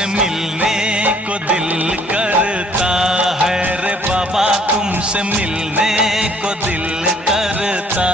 तुमसे मिलने को दिल करता है रे बाबा, तुमसे मिलने को दिल करता